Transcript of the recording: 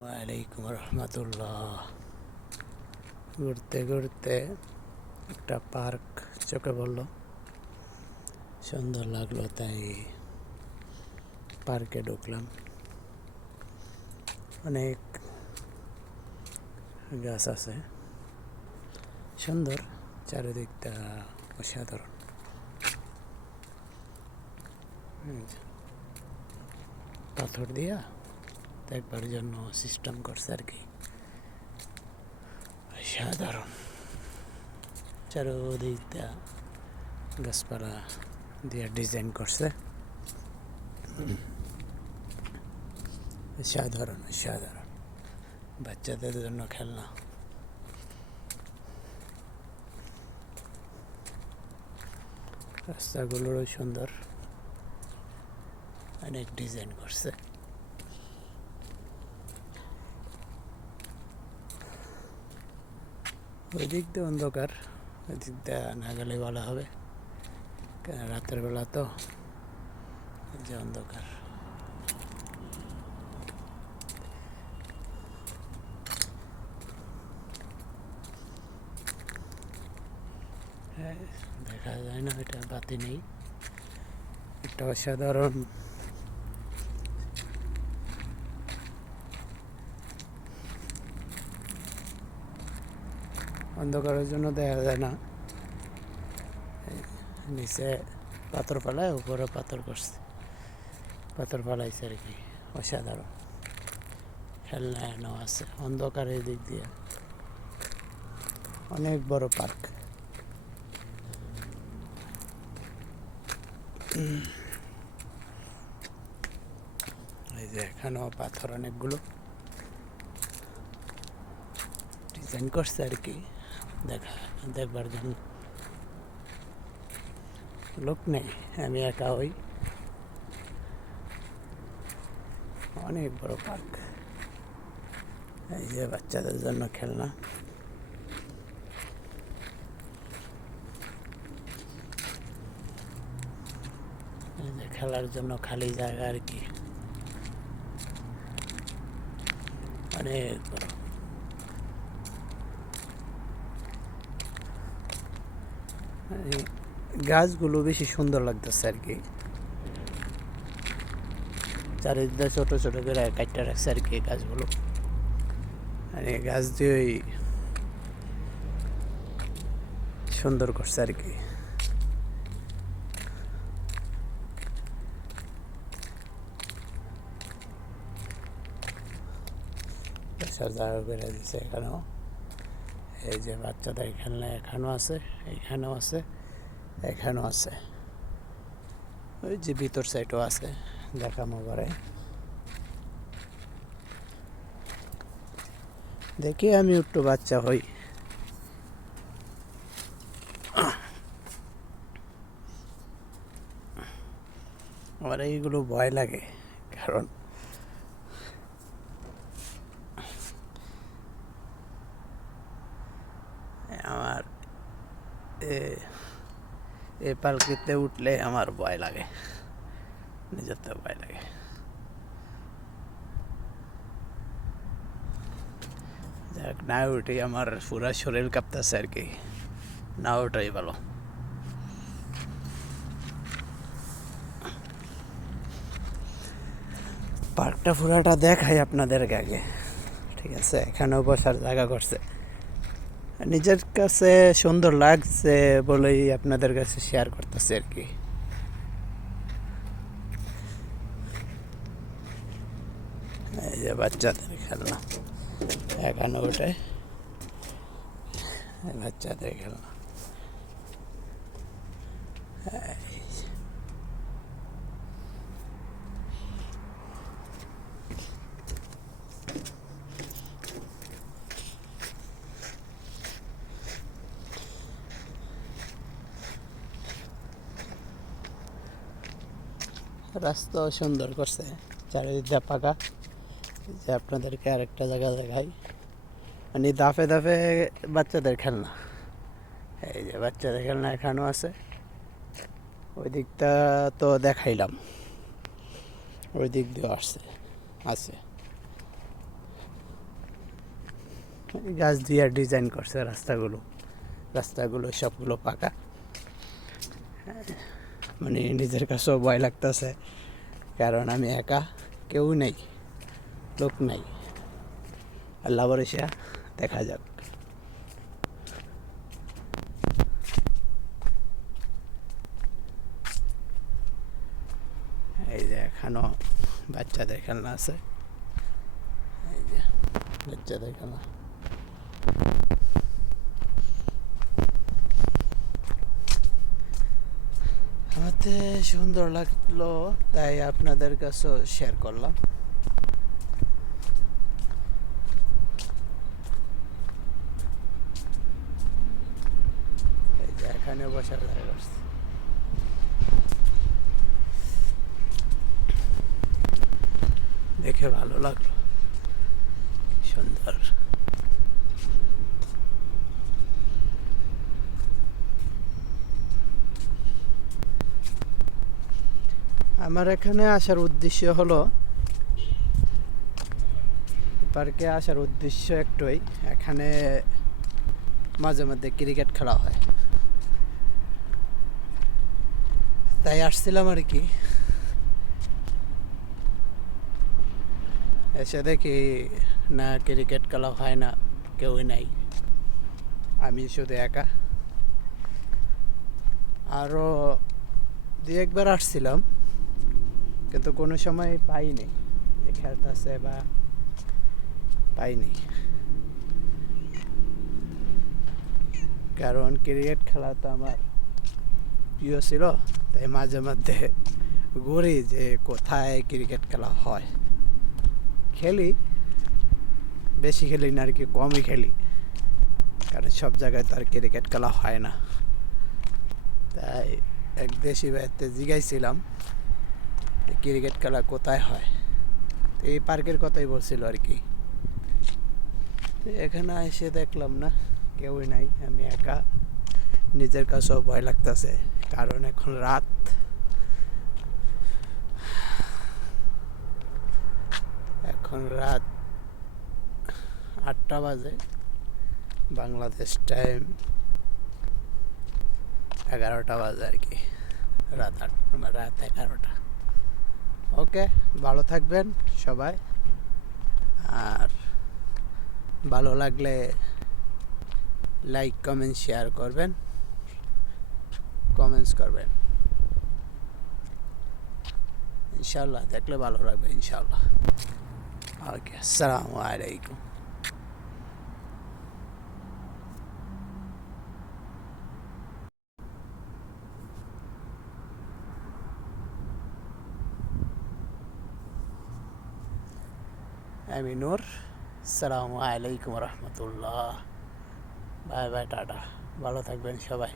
ওয়ালাইকুম রহমতুল্লাহ। ঘুরতে ঘুরতে একটা পার্ক চোখে পড়লো, সুন্দর লাগলো, তাই পার্কে ঢুকলাম। অনেক গাছ আছে, সুন্দর, চারিদিকটা অসাধারণ। পাথর দিয়া দেখবার জন্য সিস্টেম করছে আর কি, সাধারণ। চারিদিকটা গাছপালা দিয়ে ডিজাইন করছে, সাধারণ সাধারণ। বাচ্চাদের জন্য খেলনা, রাস্তাগুলোরও সুন্দর, অনেক ডিজাইন করছে। ওই দিক দিয়ে অন্ধকার, ওই দিক দিয়ে না গেলে ভালো হবে, রাতের বেলা তো যে অন্ধকার। দেখা যায় না, এটা বাতি নেই। একটা অসাধারণ অন্ধকারের জন্য দেখা যায় না। নিচে পাথর ফেলায়, উপরে পাথর করছে, পাথর ফেলাইছে আর কি, অসাধারণ। খেলনা এনো আছে অন্ধকারের দিক দিয়ে, অনেক বড় পার্ক। এই যে এখানেও পাথর অনেকগুলো ডিজাইন করছে আর কি, দেখবার জন্য। লোক নেই, আমি একা হই। অনেক বড় পার্ক। এই যে বাচ্চাদের জন্য খেলনা, এই যে খেলার জন্য খালি জায়গা আর কি, অনেক বড়। গাছগুলো বেশি সুন্দর লাগতেছে আর কি, চারিদিকে ছোট ছোট করে কাটতে রাখছে আর কি গাছগুলো। মানে গাছ দিয়েই সুন্দর করছে আর কি। বসার জায়গা করে দিচ্ছে এখানেও। এই যে বাচ্চাদের খেলনা এখানেও আছে, এখানেও আছে, এখানেও আছে। ওই যে ভিতর সাইডও আছে, দেখামো পরে। দেখি আমি একটু বাচ্চা হই। আমার এইগুলো ভয় লাগে, কারণ আমার এই পালকিতে উঠলে আমার ভয় লাগে, নিজের তো ভয় লাগে। যাক, না উঠে আমার পুরা শরীর কাঁপতেছে আর কি, না ওটাই ভালো। পার্কটা পুরাটা দেখাই আপনাদেরকে আগে, ঠিক আছে? এখানেও বসার জায়গা করছে, নিজের কাছে সুন্দর লাগছে বলেই আপনাদের কাছে শেয়ার করতেছে আর কি। এই যে বাচ্চাদের খেলনা, এখানে ওঠে বাচ্চাদের খেলনা। রাস্তাও সুন্দর করছে, চারিদিকটা পাকা। যে আপনাদেরকে আরেকটা জায়গা দেখাই, মানে দাফে দাফে বাচ্চাদের খেলনা। এই যে বাচ্চাদের খেলনা এখানেও আছে, ওই দিকটা তো দেখাইলাম, ওই দিক দিয়েও আসছে, আছে। গাছ দিয়ে ডিজাইন করছে রাস্তাগুলো, রাস্তাগুলো সবগুলো পাকা। মানে নিজের কাছেও ভয় লাগতেছে, কারণ আমি একা, কেউ নেই, লোক নাই। আল্লাহ ভরসা, দেখা যাক। এই যে এখানো বাচ্চাদের খেলনা আছে, এই যে বাচ্চাদের খেলনা। আমাকে সুন্দর লাগলো, তাই আপনাদের কাছেও শেয়ার করলাম। এই যে এখানে বসার জায়গা করছে। দেখে ভালো লাগলো, সুন্দর। আমার এখানে আসার উদ্দেশ্য হলো, পার্কে আসার উদ্দেশ্য একটাই, এখানে মাঝে মধ্যে ক্রিকেট খেলা হয়, তাই আসছিলাম আর কি। এসে দেখি না ক্রিকেট খেলা হয় না, কেউই নাই, আমি শুধু একা। আরও দু একবার আসছিলাম, কিন্তু কোনো সময় পাইনি যে খেলতেছে বা পাইনি, কারণ ক্রিকেট খেলা তো আমার প্রিয় ছিল। তাই মাঝে মধ্যে ঘুরি যে কোথায় ক্রিকেট খেলা হয়, খেলি, বেশি খেলি না আর কি, কমই খেলি, কারণ সব জায়গায় তো আর ক্রিকেট খেলা হয় না। তাই এক দেশি ভাইতে জিজ্ঞাসছিলাম ক্রিকেট খেলা কোথায় হয়, তো এই পার্কের কথাই বলছিল আর কি। এখানে এসে দেখলাম না, কেউই নাই, আমি একা। নিজের কাছেও ভয় লাগতেছে, কারণ এখন রাত, এখন রাত 8টা বাজে, বাংলাদেশ টাইম 11টা বাজে আর কি, রাত 11টা। ওকে, ভালো থাকবেন সবাই, আর ভালো লাগলে লাইক কমেন্ট শেয়ার করবেন, কমেন্টস করবেন ইনশাল্লাহ, দেখলে ভালো লাগবে ইনশাল্লাহ। ওকে, আসসালামু আলাইকুম। আমি নূর, আসসালামু আলাইকুম রহমতুল্লাহ। বাই বাই, টাটা, ভালো থাকবেন সবাই।